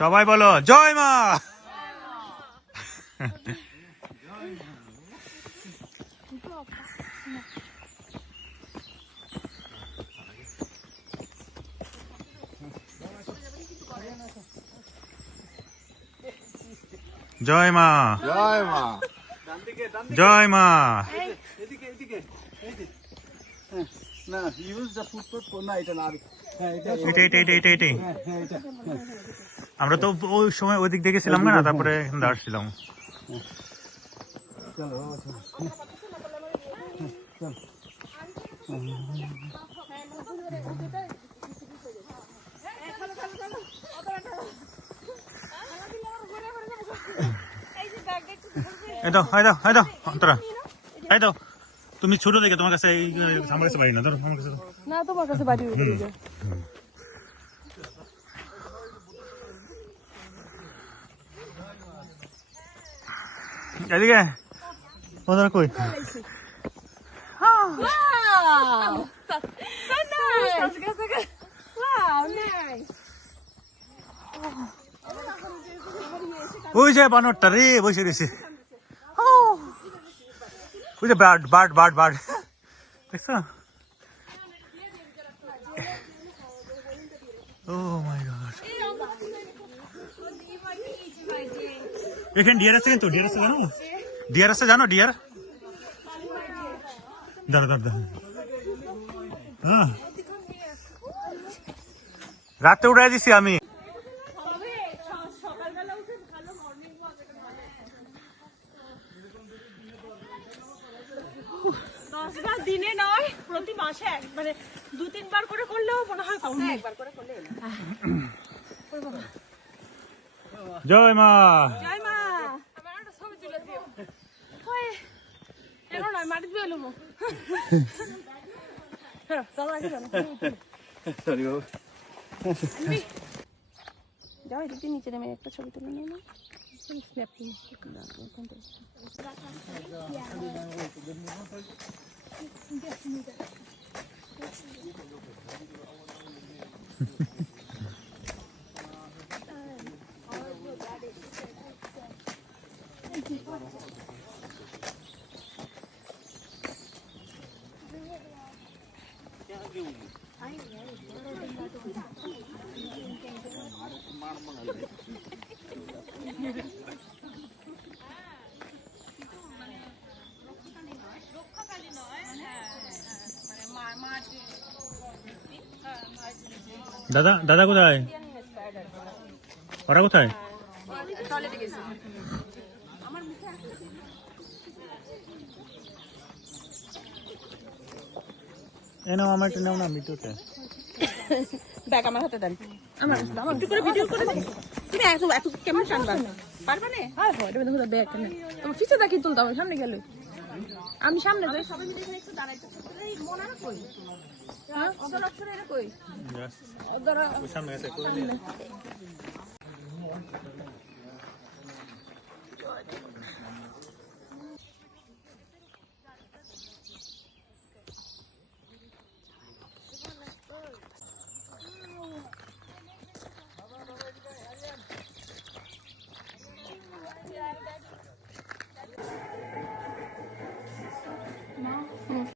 সবাই বলো জয় মা। জয় মা, জয় মা, জয় মা। না ইউজ দ্য ফুটপাথ না, এটা না, এটাই। আমরা তো ওই সময় ওই দিক দেখে ছিলাম না, তারপরে এখানে দাঁড়াচ্ছিলাম। এই দাও তোরা, এই দাও। তুমি ছোট দেখে তোমার কাছে আমার কাছে বাড়ি না, ধরো আমার কাছে না, তোমার কাছে বাড়ি এদিকে ওদের কই? ওই যে বানরটা রে বসে রয়েছে, ওই যে বার্ড দেখছো? ও মাই গড, এখানে ডিয়ার আছে কিন্তু, ডিয়ার আছে জানো? ডিয়ার দাঁড়া হ্যাঁ, রাতে উড়াই দিছি আমি। দিনে নয়, প্রতি মাসে একবারে 2-3 বার করে করলেও মনে হয় কম, একবার করে করলে জয় মা, জয় মা। আমার একটা ছবি তুলে দিও। কই এখন নয়, মাটি দিয়ে এলুমো। হ্যাঁ, চলো আগে যাও। সরি বাবা, যাও এদিকে নিচে নেমে একটা ছবি তুলে নিও না। স্ন্যাপ নিয়ে দাদা কোথায়? ওরা কোথায়? আমার একটা নাও না, ভিডিওতে ব্যাগ আমার হাতে দেন। আমার একটু করে ভিডিও করে দেন। তুমি এত কেমন টানবা? পারবা না? হ্যাঁ এটা দেখো ব্যাগ কেন। তোমার পিছে দেখি তুলতাম, সামনে গেলে আমি সামনে যাই। সবাই মিলে এখানে একটু দাঁড়াইতে। এই মনে না কই? হ্যাঁ ওদের অক্ষরে এর কই? ওদের সামনে আছে কই?